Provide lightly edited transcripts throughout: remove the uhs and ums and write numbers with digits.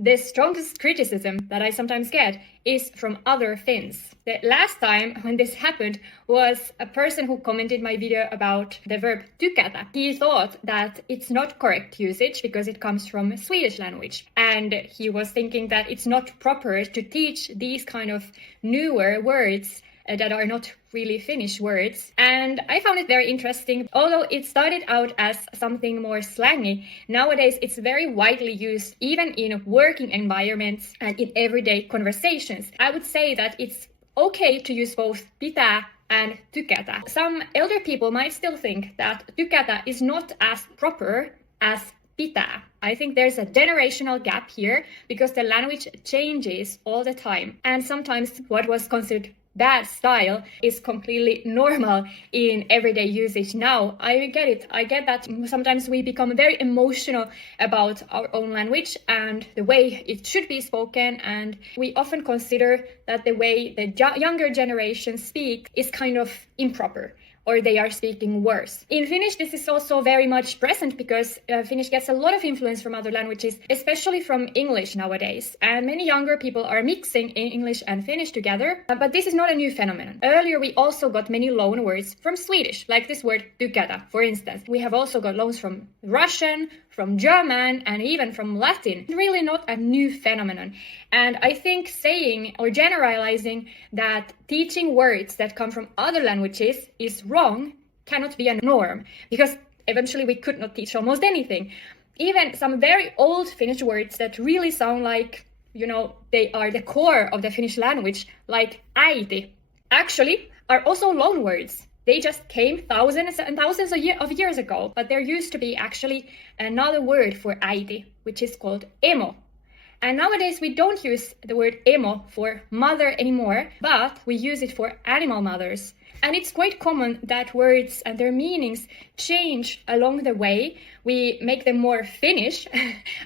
The strongest criticism that I sometimes get is from other Finns. The last time when this happened was a person who commented my video about the verb tykätä. He thought that it's not correct usage because it comes from Swedish language. And he was thinking that it's not proper to teach these kind of newer words that are not really Finnish words. And I found it very interesting. Although it started out as something more slangy, nowadays it's very widely used even in working environments and in everyday conversations. I would say that it's okay to use both pitää and tykätä. Some elder people might still think that tykätä is not as proper as pitää. I think there's a generational gap here because the language changes all the time. And sometimes what was considered bad style is completely normal in everyday usage now. I get it. I get that sometimes we become very emotional about our own language and the way it should be spoken, and we often consider that the way the younger generation speak is kind of improper, or they are speaking worse. In Finnish, this is also very much present because Finnish gets a lot of influence from other languages, especially from English nowadays. And many younger people are mixing English and Finnish together, but this is not a new phenomenon. Earlier, we also got many loan words from Swedish, like this word tykätä, for instance. We have also got loans from Russian, from German, and even from Latin. Really not a new phenomenon. And I think saying or generalizing that teaching words that come from other languages is wrong cannot be a norm, because eventually we could not teach almost anything. Even some very old Finnish words that really sound like, they are the core of the Finnish language, like äiti, actually are also loan words. They just came thousands and thousands of years ago, but there used to be actually another word for äiti, which is called emo. And nowadays we don't use the word emo for mother anymore, but we use it for animal mothers. And it's quite common that words and their meanings change along the way. We make them more Finnish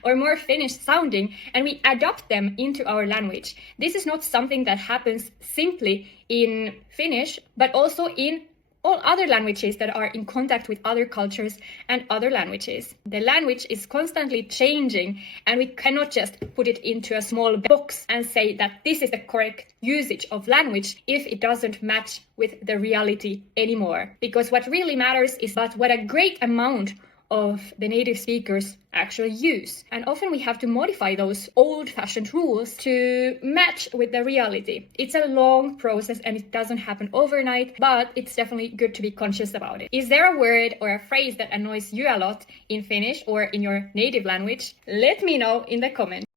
or more Finnish sounding, and we adopt them into our language. This is not something that happens simply in Finnish, but also in all other languages that are in contact with other cultures and other languages. The language is constantly changing, and we cannot just put it into a small box and say that this is the correct usage of language if it doesn't match with the reality anymore. Because what really matters is that what a great amount of the native speakers actually use. And often we have to modify those old-fashioned rules to match with the reality. It's a long process and it doesn't happen overnight, but it's definitely good to be conscious about it. Is there a word or a phrase that annoys you a lot in Finnish or in your native language? Let me know in the comments.